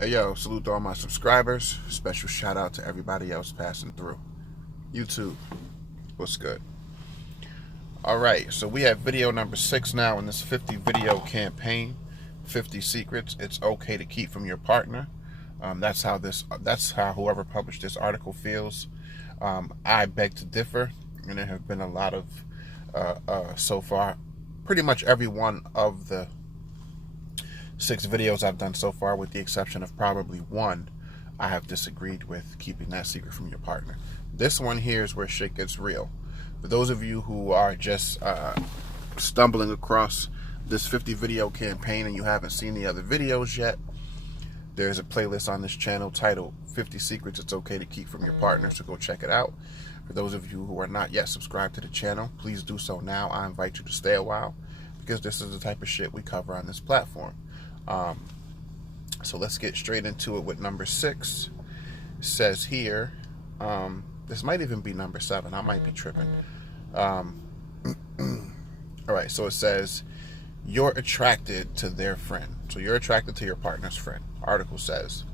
Hey yo, salute to all my subscribers. Special shout out to everybody else passing through. YouTube, what's good? Alright, so we have video number 6 now in this 50 video campaign. 50 secrets it's okay to keep from your partner. That's how whoever published this article feels. I beg to differ, and there have been a lot of so far, pretty much every one of the 6 videos I've done so far, with the exception of probably one, I have disagreed with keeping that secret from your partner. This one here is where shit gets real. For those of you who are just stumbling across this 50 video campaign and you haven't seen the other videos yet, there's a playlist on this channel titled 50 Secrets It's Okay to Keep from Your Partner, so go check it out. For those of you who are not yet subscribed to the channel, please do so now. I invite you to stay a while, because this is the type of shit we cover on this platform. So let's get straight into it with number 6. It says here, this might even be number 7. I might be tripping. All right, so it says, you're attracted to their friend. So you're attracted to your partner's friend. Article says,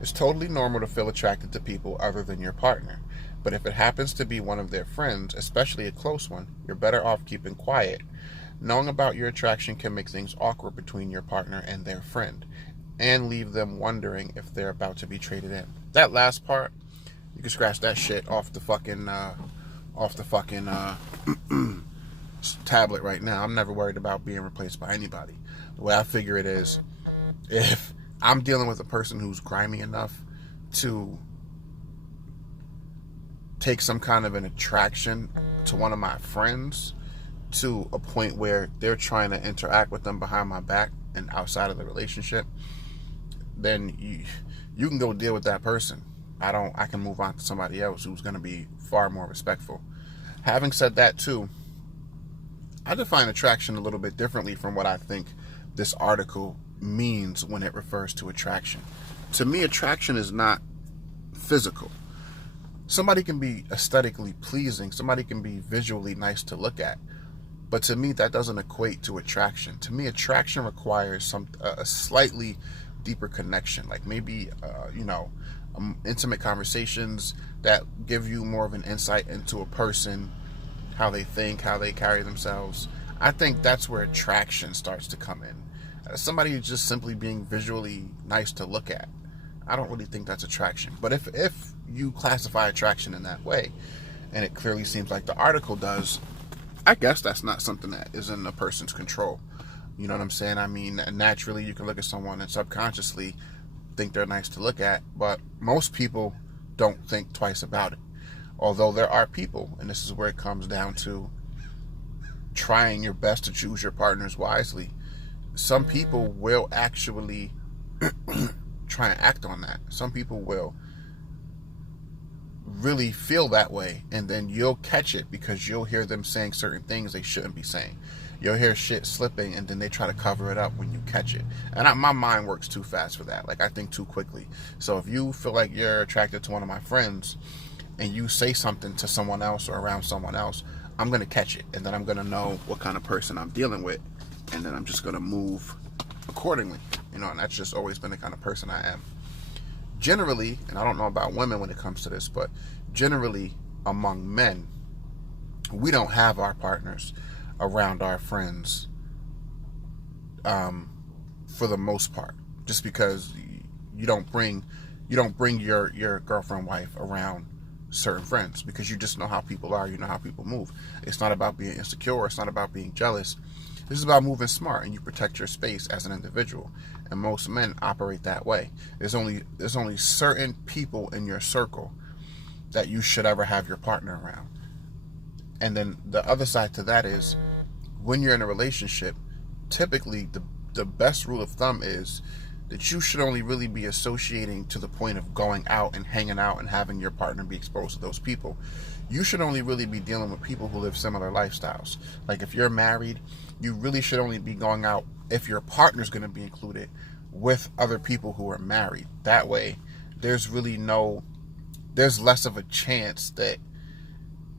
it's totally normal to feel attracted to people other than your partner. But if it happens to be one of their friends, especially a close one, you're better off keeping quiet. Knowing about your attraction can make things awkward between your partner and their friend, and leave them wondering if they're about to be traded in. That last part, you can scratch that shit off the fucking tablet right now. I'm never worried about being replaced by anybody. The way I figure it is, if I'm dealing with a person who's grimy enough to take some kind of an attraction to one of my friends, to a point where they're trying to interact with them behind my back and outside of the relationship, then you can go deal with that person. I can move on to somebody else who's going to be far more respectful. Having said that too, I define attraction a little bit differently from what I think this article means when it refers to attraction. To me, attraction is not physical. Somebody can be aesthetically pleasing, somebody can be visually nice to look at, but to me, that doesn't equate to attraction. To me, attraction requires a slightly deeper connection, like maybe, intimate conversations that give you more of an insight into a person, how they think, how they carry themselves. I think that's where attraction starts to come in. Somebody who's just simply being visually nice to look at, I don't really think that's attraction. But if you classify attraction in that way, and it clearly seems like the article does, I guess that's not something that is in a person's control. You know what I'm saying? I mean, naturally you can look at someone and subconsciously think they're nice to look at, but most people don't think twice about it. Although there are people, and this is where it comes down to trying your best to choose your partners wisely, some people will actually try and act on that. Some people will really feel that way, and then you'll catch it because you'll hear them saying certain things they shouldn't be saying. You'll hear shit slipping, and then they try to cover it up when you catch it. And my mind works too fast for that. Like, I think too quickly. So if you feel like you're attracted to one of my friends and you say something to someone else or around someone else, I'm going to catch it, and then I'm going to know what kind of person I'm dealing with, and then I'm just going to move accordingly. And that's just always been the kind of person I am. Generally, and I don't know about women when it comes to this, but generally among men, we don't have our partners around our friends for the most part, just because you don't bring your girlfriend, wife around certain friends, because you just know how people are, you know how people move. It's not about being insecure, it's not about being jealous. This is about moving smart, and you protect your space as an individual. And most men operate that way. There's only certain people in your circle that you should ever have your partner around. And then the other side to that is, when you're in a relationship, typically the best rule of thumb is that you should only really be associating to the point of going out and hanging out and having your partner be exposed to those people. You should only really be dealing with people who live similar lifestyles. Like, if you're married, you really should only be going out, if your partner's going to be included, with other people who are married. That way, there's less of a chance that,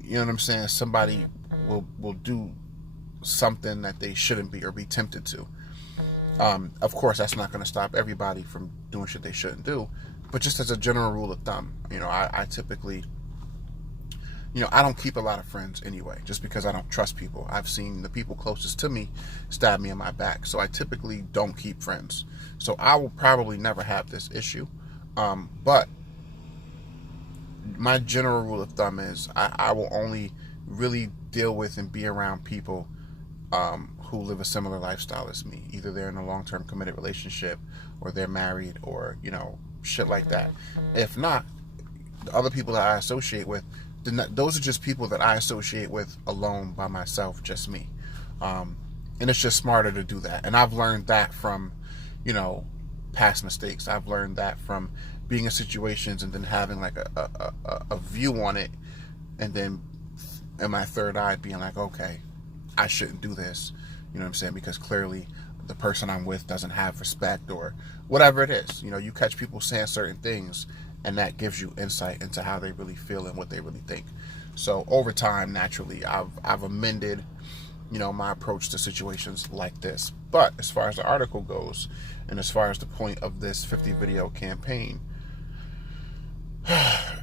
you know what I'm saying, somebody will do something that they shouldn't be or be tempted to. Of course, that's not going to stop everybody from doing shit they shouldn't do, but just as a general rule of thumb, I typically, I don't keep a lot of friends anyway, just because I don't trust people. I've seen the people closest to me stab me in my back, so I typically don't keep friends. So I will probably never have this issue, but my general rule of thumb is I will only really deal with and be around people who live a similar lifestyle as me. Either they're in a long-term committed relationship, or they're married, or shit like that. If not, the other people that I associate with, those are just people that I associate with alone, by myself, just me. And it's just smarter to do that. And I've learned that from past mistakes. I've learned that from being in situations and then having like a view on it, and then in my third eye being like, okay, I shouldn't do this. You know what I'm saying? Because clearly the person I'm with doesn't have respect, or whatever it is. You catch people saying certain things, and that gives you insight into how they really feel and what they really think. So over time, naturally, I've amended, my approach to situations like this. But as far as the article goes, and as far as the point of this 50 video campaign,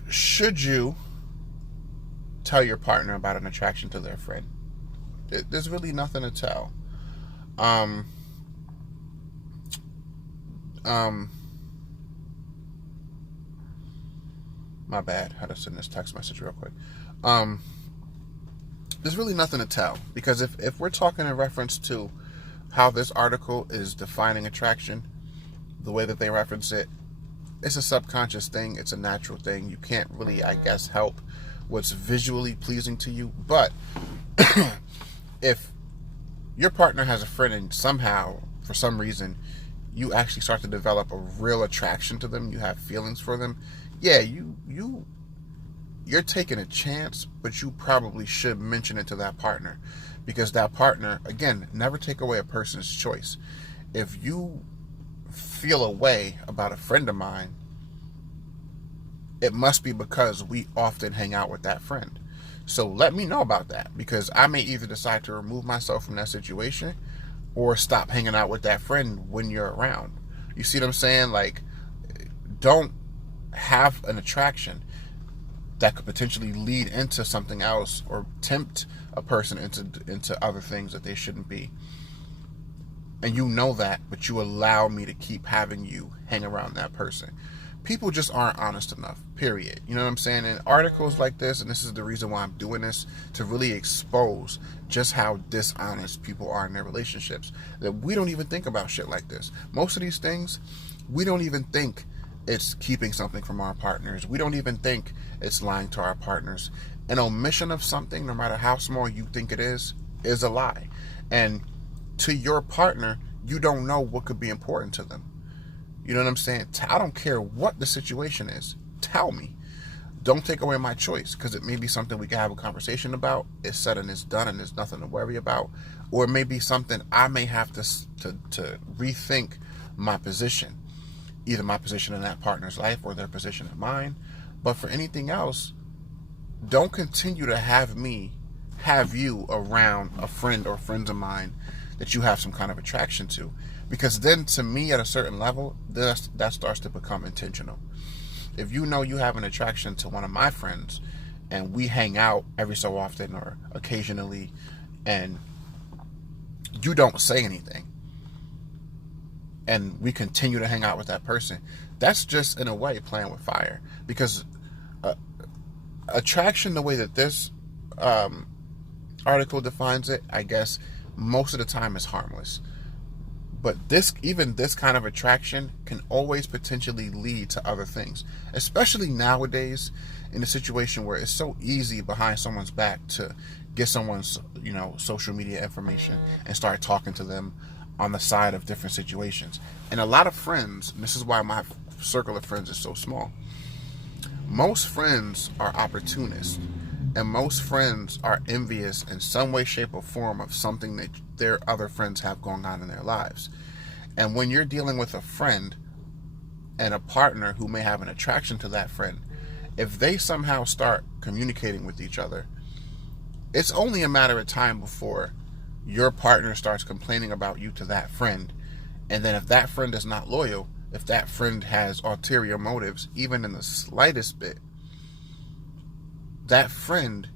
should you tell your partner about an attraction to their friend? There's really nothing to tell. My bad. I had to send this text message real quick. There's really nothing to tell, because if we're talking in reference to how this article is defining attraction, the way that they reference it, it's a subconscious thing. It's a natural thing. You can't really, I guess, help what's visually pleasing to you. But if your partner has a friend and somehow, for some reason, you actually start to develop a real attraction to them, you have feelings for them, yeah, you're taking a chance, but you probably should mention it to that partner, because that partner, again, never take away a person's choice. If you feel a way about a friend of mine, it must be because we often hang out with that friend. So let me know about that, because I may either decide to remove myself from that situation or stop hanging out with that friend when you're around. You see what I'm saying? Like, don't have an attraction that could potentially lead into something else, or tempt a person into other things that they shouldn't be. And you know that, but you allow me to keep having you hang around that person. People just aren't honest enough, period. You know what I'm saying? In articles like this, and this is the reason why I'm doing this, to really expose just how dishonest people are in their relationships, that we don't even think about shit like this. Most of these things, we don't even think it's keeping something from our partners. We don't even think it's lying to our partners. An omission of something, no matter how small you think it is a lie. And to your partner, you don't know what could be important to them. You know what I'm saying? I don't care what the situation is. Tell me. Don't take away my choice, because it may be something we can have a conversation about. It's said and it's done, and there's nothing to worry about. Or it may be something I may have to rethink my position. Either my position in that partner's life or their position in mine. But for anything else, don't continue to have you around a friend or friends of mine that you have some kind of attraction to. Because then, to me, at a certain level, that starts to become intentional. If you know you have an attraction to one of my friends, and we hang out every so often or occasionally, and you don't say anything, and we continue to hang out with that person, that's just, in a way, playing with fire. Because attraction, the way that this article defines it, I guess, most of the time is harmless. But even this kind of attraction can always potentially lead to other things, especially nowadays, in a situation where it's so easy behind someone's back to get someone's, social media information and start talking to them on the side of different situations. And a lot of friends, and this is why my circle of friends is so small, most friends are opportunists, and most friends are envious in some way, shape, or form of something that their other friends have going on in their lives. And when you're dealing with a friend and a partner who may have an attraction to that friend, if they somehow start communicating with each other, it's only a matter of time before your partner starts complaining about you to that friend, And then if that friend is not loyal, if that friend has ulterior motives, even in the slightest bit, that friend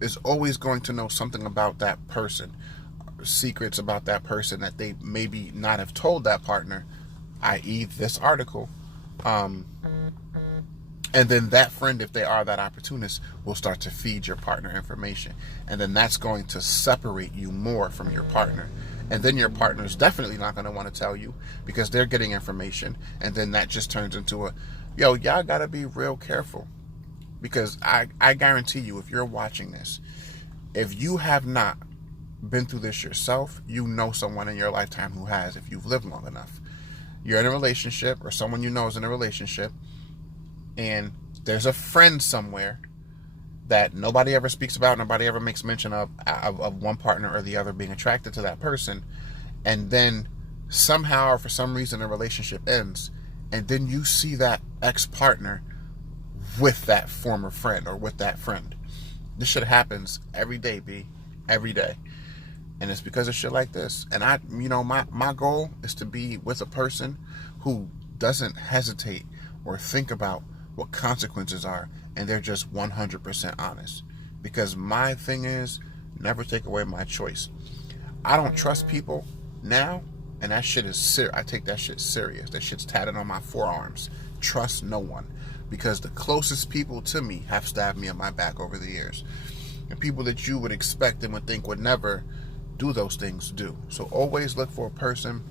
is always going to know something about that person, secrets about that person that they maybe not have told that partner, i.e. this article. And then that friend, if they are that opportunist, will start to feed your partner information. And then that's going to separate you more from your partner. And then your partner is definitely not going to want to tell you because they're getting information. And then that just turns into a, y'all got to be real careful. Because I guarantee you, if you're watching this, if you have not been through this yourself, you know someone in your lifetime who has, if you've lived long enough. You're in a relationship, or someone you know is in a relationship, and there's a friend somewhere that nobody ever speaks about, nobody ever makes mention of one partner or the other being attracted to that person, and then somehow or for some reason the relationship ends, and then you see that ex-partner with that former friend or with that friend. This shit happens every day, B. Every day. And it's because of shit like this. And my goal is to be with a person who doesn't hesitate or think about what consequences are, and they're just 100% honest. Because my thing is, never take away my choice. I don't trust people now, and that shit is serious. I take that shit serious. That shit's tatted on my forearms. Trust no one. Because the closest people to me have stabbed me in my back over the years. And people that you would expect and would think would never do those things do. So always look for a person.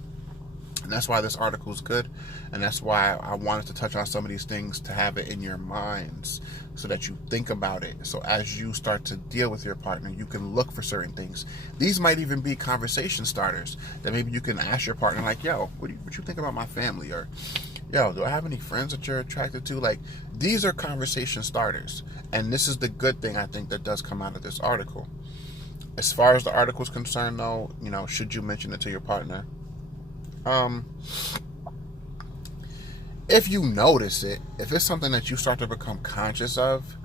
And that's why this article is good. And that's why I wanted to touch on some of these things, to have it in your minds so that you think about it. So as you start to deal with your partner, you can look for certain things. These might even be conversation starters that maybe you can ask your partner, like, yo, what you think about my family? Or, yo, do I have any friends that you're attracted to? Like, these are conversation starters. And this is the good thing I think that does come out of this article. As far as the article is concerned, though, should you mention it to your partner? If you notice it, if it's something that you start to become conscious of,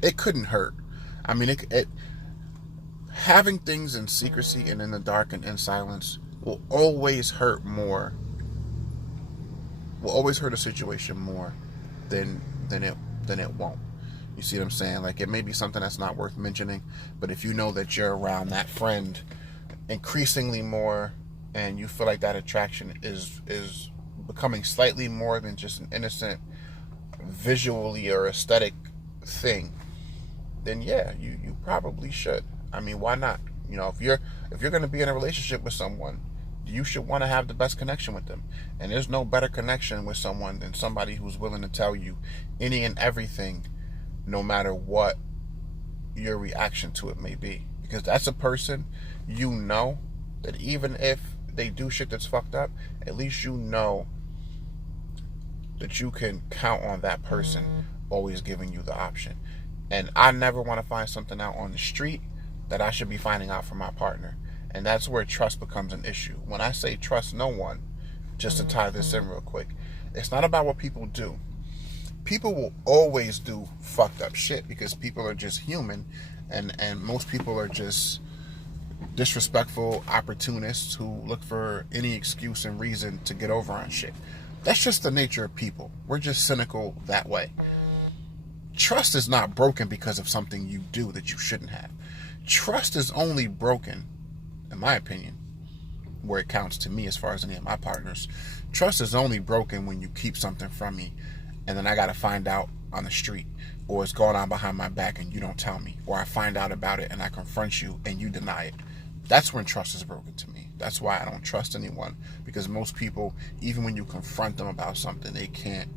it couldn't hurt. I mean, it having things in secrecy and in the dark and in silence will always hurt more. Will always hurt a situation more than it won't. You see what I'm saying? Like, it may be something that's not worth mentioning, but if you know that you're around that friend increasingly more, and you feel like that attraction is becoming slightly more than just an innocent visually or aesthetic thing, then yeah, you probably should. I mean, why not? If you're going to be in a relationship with someone, you should want to have the best connection with them. And there's no better connection with someone than somebody who's willing to tell you any and everything, no matter what your reaction to it may be. Because that's a person that even if they do shit that's fucked up, at least you know that you can count on that person always giving you the option. And I never want to find something out on the street that I should be finding out from my partner. And that's where trust becomes an issue. When I say trust no one, just to tie this in real quick, it's not about what people do. People will always do fucked up shit because people are just human, and most people are just disrespectful opportunists who look for any excuse and reason to get over on shit. That's just the nature of people. We're just cynical that way. Trust is not broken because of something you do that you shouldn't have. Trust is only broken, in my opinion, where it counts to me as far as any of my partners. Trust is only broken when you keep something from me and then I got to find out on the street, or it's going on behind my back and you don't tell me, or I find out about it and I confront you and you deny it. That's when trust is broken to me. That's why I don't trust anyone, because most people, even when you confront them about something, they can't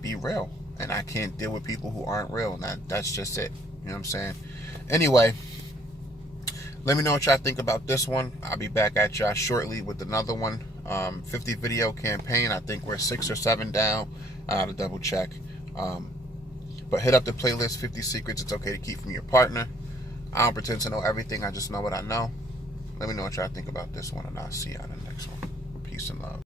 be real, and I can't deal with people who aren't real, and that's just it. You know what I'm saying? Anyway, let me know what y'all think about this one. I'll be back at y'all shortly with another one. 50 video campaign. I think we're 6 or 7 down. I have to double check. But hit up the playlist, 50 Secrets It's Okay to Keep from Your Partner. I don't pretend to know everything. I just know what I know. Let me know what y'all think about this one, and I'll see y'all in the next one. Peace and love.